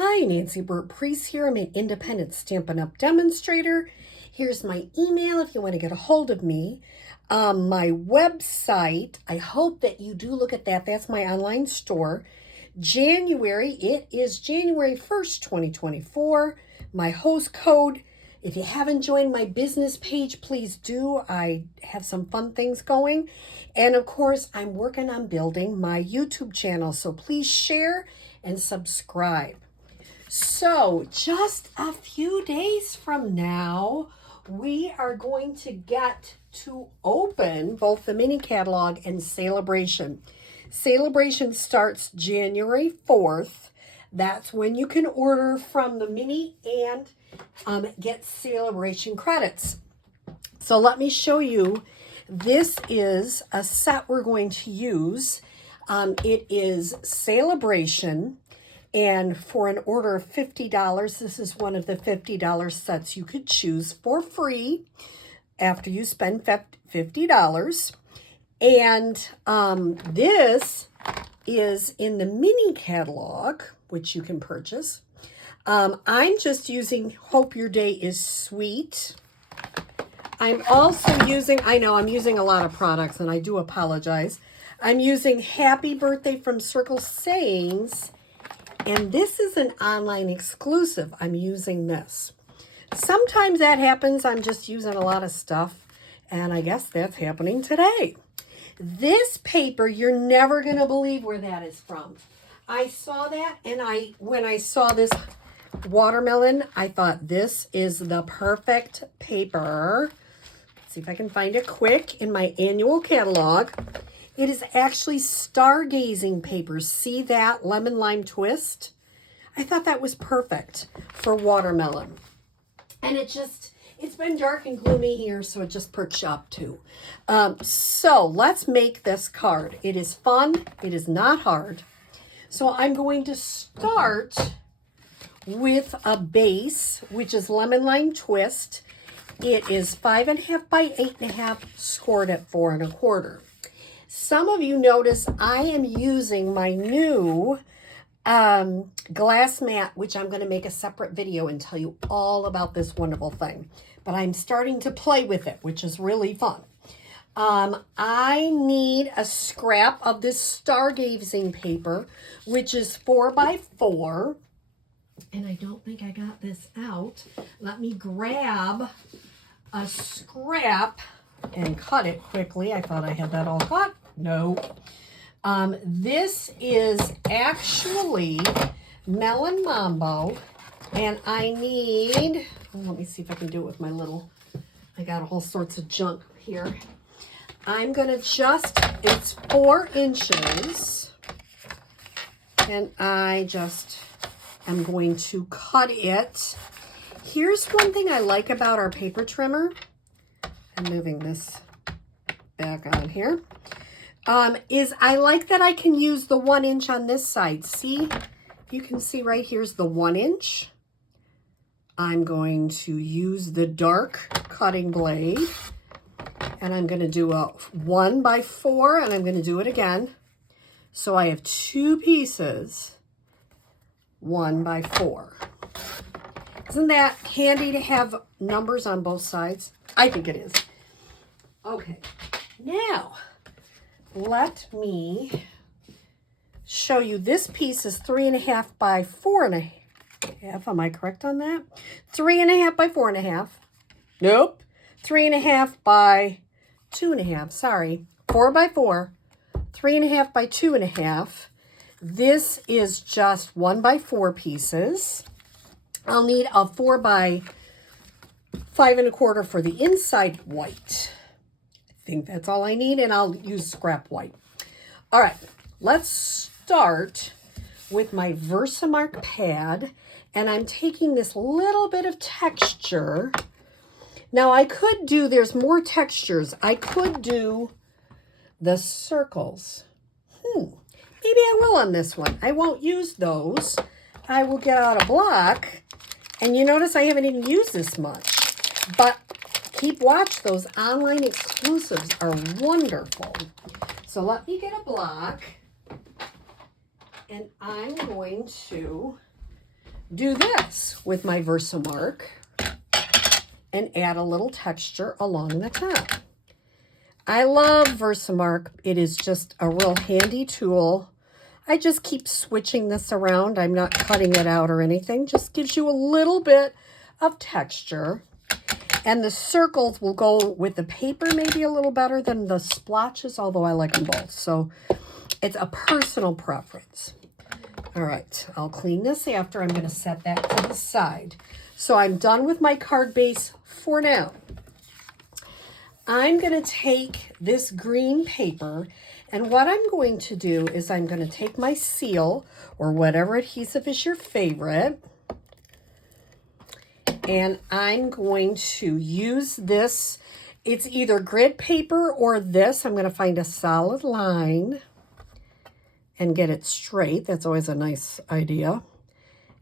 Hi, Nancy Burt-Preece here. I'm an independent Stampin' Up! Demonstrator. Here's my email if you want to get a hold of me. My website, I hope that you do look at that. That's my online store. It is January 1st, 2024. My host code, if you haven't joined my business page, please do. I have some fun things going. And of course, I'm working on building my YouTube channel. So please share and subscribe. So just a few days from now, we are going to get to open both the mini catalog and Celebration. Celebration starts January 4th. That's when you can order from the mini and get Celebration credits. So let me show you. This is a set we're going to use. It is Celebration. And for an order of $50, this is one of the $50 sets you could choose for free after you spend $50. And this is in the mini catalog, which you can purchase. I'm just using Hope Your Day is Sweet. I'm also using, I know I'm using a lot of products and I do apologize. I'm using Happy Birthday from Circle Sayings. And this is an online exclusive. I'm using this. Sometimes that happens. I'm just using a lot of stuff. And I guess that's happening today. This paper, you're never going to believe where that is from. I saw that, and when I saw this watermelon, I thought this is the perfect paper. Let's see if I can find it quick in my annual catalog. It is actually stargazing paper. See that lemon lime twist? I thought that was perfect for watermelon. And it's been dark and gloomy here, so it just perched up too. So let's make this card. It is fun. It is not hard. So I'm going to start with a base, which is lemon lime twist. It is 5.5 by 8.5, scored at 4 1/4. Some of you notice I am using my new glass mat, which I'm going to make a separate video and tell you all about this wonderful thing. But I'm starting to play with it, which is really fun. I need a scrap of this stargazing paper, which is 4 by 4. And I don't think I got this out. Let me grab a scrap and cut it quickly. I thought I had that all cut. No. This is actually Melon Mambo, and I need, let me see if I can do it with my little, I got all sorts of junk here. I'm going to it's 4 inches, and I'm going to cut it. Here's one thing I like about our paper trimmer. I'm moving this back on here. Is I like that I can use the 1 inch on this side. See, you can see right here's the 1 inch. I'm going to use the dark cutting blade, and I'm going to do a 1 by 4, and I'm going to do it again. So I have 2 pieces, 1 by 4. Isn't that handy to have numbers on both sides? I think it is. Okay, now let me show you. This piece is 3.5 by 4.5. Am I correct on that? 3.5 by 4.5. Nope. 3.5 by 2.5. Sorry. 4 by 4. 3.5 by 2.5. This is just 1 by 4 pieces. I'll need a 4 by 5 1/4 for the inside white. I think that's all I need, and I'll use scrap white. All right, let's start with my Versamark pad, and I'm taking this little bit of texture. Now I could do, there's more textures. I could do the circles. Maybe I will on this one. I won't use those. I will get out a block, and you notice I haven't even used this much, but watch, those online exclusives are wonderful. So let me get a block, and I'm going to do this with my Versamark and add a little texture along the top. I love Versamark. It is just a real handy tool. I just keep switching this around. I'm not cutting it out or anything. Just gives you a little bit of texture. And the circles will go with the paper maybe a little better than the splotches, although I like them both. So it's a personal preference. All right, I'll clean this after. I'm going to set that to the side. So I'm done with my card base for now. I'm going to take this green paper, and what I'm going to do is I'm going to take my seal or whatever adhesive is your favorite, and I'm going to use this. It's either grid paper or this. I'm going to find a solid line and get it straight. That's always a nice idea.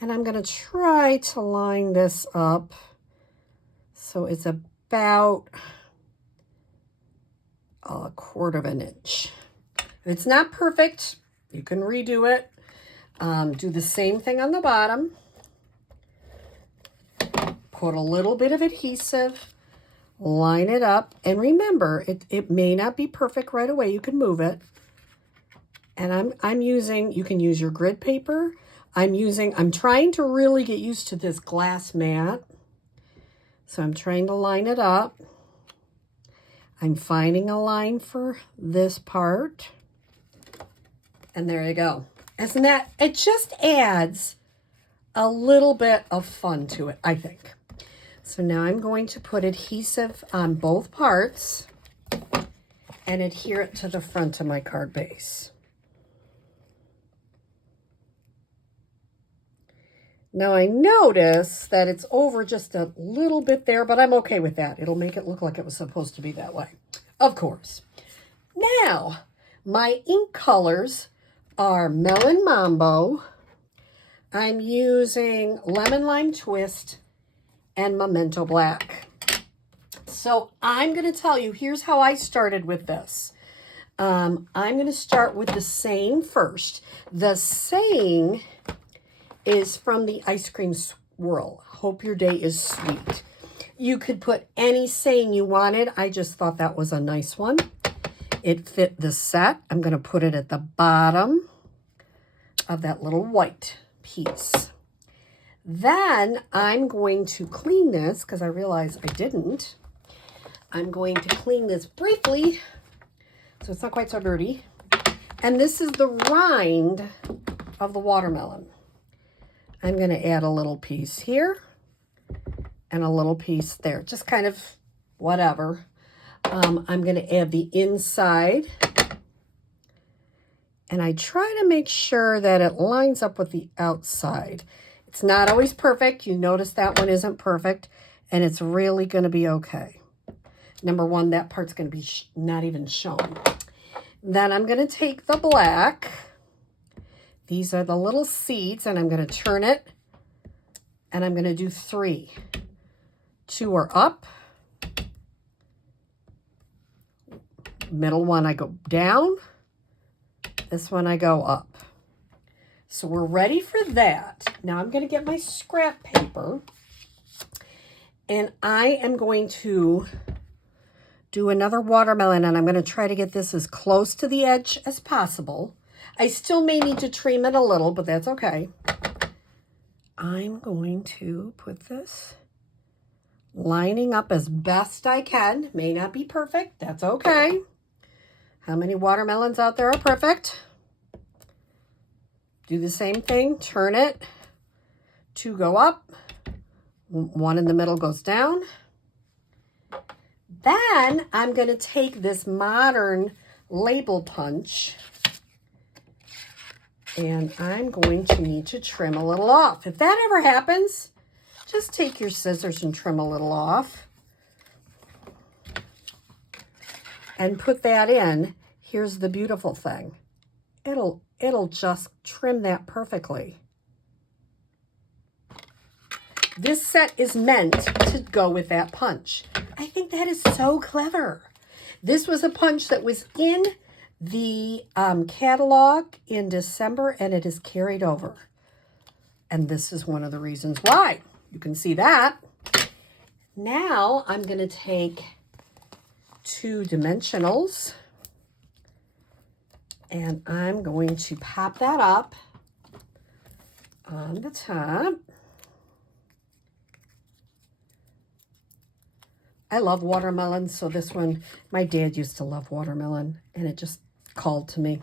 And I'm going to try to line this up so it's about a 1/4 inch. If it's not perfect, you can redo it. Do the same thing on the bottom. Put a little bit of adhesive, line it up, and remember, it may not be perfect right away. You can move it. And I'm using, you can use your grid paper. I'm trying to really get used to this glass mat. So I'm trying to line it up. I'm finding a line for this part. And there you go. Isn't that, it just adds a little bit of fun to it, I think. So now I'm going to put adhesive on both parts and adhere it to the front of my card base. Now I notice that it's over just a little bit there, but I'm okay with that. It'll make it look like it was supposed to be that way, of course. Now, my ink colors are Melon Mambo. I'm using Lemon Lime Twist and Memento Black. So I'm going to tell you, here's how I started with this. I'm going to start with the saying first. The saying is from the Ice Cream Swirl. Hope your day is sweet. You could put any saying you wanted. I just thought that was a nice one. It fit the set. I'm going to put it at the bottom of that little white piece. Then I'm going to clean this because I realized I didn't. I'm going to clean this briefly so it's not quite so dirty. And this is the rind of the watermelon. I'm going to add a little piece here and a little piece there, just kind of whatever. I'm going to add the inside, and I try to make sure that it lines up with the outside. It's not always perfect. You notice that one isn't perfect, and it's really going to be okay. Number one, that part's going to be not even shown. Then I'm going to take the black. These are the little seeds, and I'm going to turn it, and I'm going to do 3. 2 are up. Middle one, I go down. This one, I go up. So we're ready for that. Now I'm going to get my scrap paper, and I am going to do another watermelon, and I'm going to try to get this as close to the edge as possible. I still may need to trim it a little, but that's okay. I'm going to put this lining up as best I can. May not be perfect. That's okay. How many watermelons out there are perfect? Do the same thing. Turn it. 2 go up. 1 in the middle goes down. Then I'm going to take this modern label punch, and I'm going to need to trim a little off. If that ever happens, just take your scissors and trim a little off. And put that in. Here's the beautiful thing. It'll just trim that perfectly. This set is meant to go with that punch. I think that is so clever. This was a punch that was in the catalog in December, and it is carried over. And this is one of the reasons why. You can see that. Now I'm going to take 2 dimensionals and I'm going to pop that up on the top. I love watermelon, so this one, my dad used to love watermelon, and it just called to me.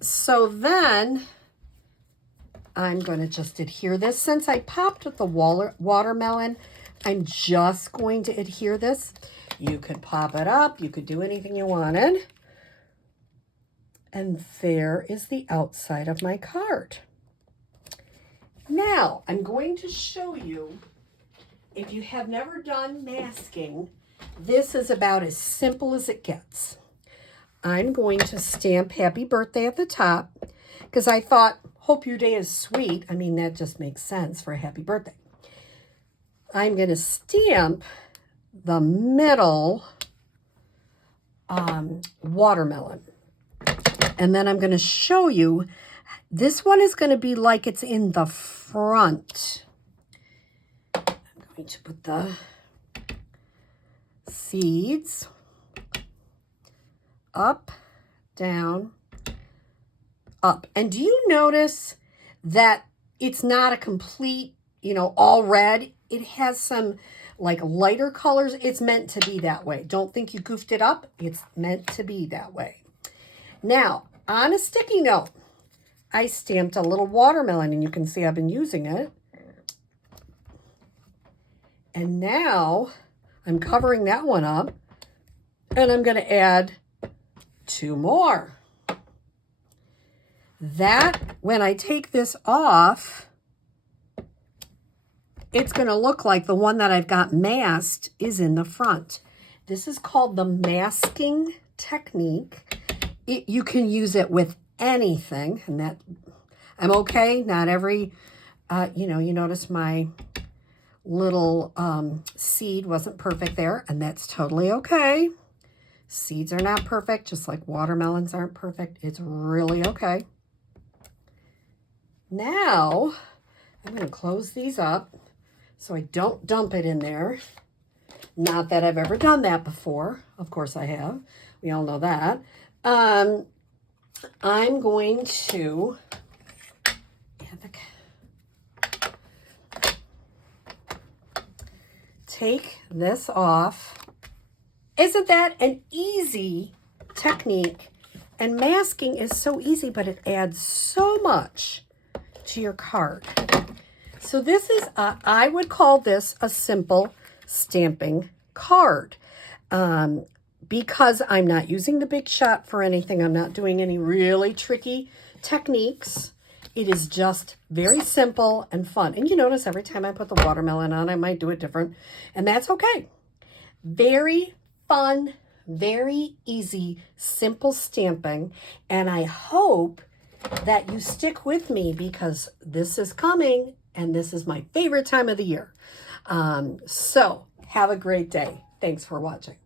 So then I'm going to just adhere this. Since I popped with the watermelon, I'm just going to adhere this. You could pop it up. You could do anything you wanted. And there is the outside of my card. Now, I'm going to show you, if you have never done masking, this is about as simple as it gets. I'm going to stamp happy birthday at the top because I thought, hope your day is sweet. I mean, that just makes sense for a happy birthday. I'm going to stamp the middle watermelon. And then I'm going to show you, this one is going to be like it's in the front. I'm going to put the seeds up, down, up. And do you notice that it's not a complete, all red? It has some like lighter colors. It's meant to be that way. Don't think you goofed it up. It's meant to be that way. Now, on a sticky note, I stamped a little watermelon, and you can see I've been using it. And now I'm covering that one up, and I'm going to add 2 more. That, when I take this off, it's going to look like the one that I've got masked is in the front. This is called the masking technique. You can use it with anything, and that I'm okay. Not every, you notice my little seed wasn't perfect there, and that's totally okay. Seeds are not perfect, just like watermelons aren't perfect. It's really okay. Now, I'm going to close these up so I don't dump it in there. Not that I've ever done that before. Of course I have. We all know that. I'm going to take this off. Isn't that an easy technique? And masking is so easy, but it adds so much to your card. So this is, I would call this a simple stamping card. Because I'm not using the big shot for anything. I'm not doing any really tricky techniques. It is just very simple and fun. And you notice every time I put the watermelon on, I might do it different. And that's okay. Very fun, very easy, simple stamping. And I hope that you stick with me because this is coming and this is my favorite time of the year. So have a great day. Thanks for watching.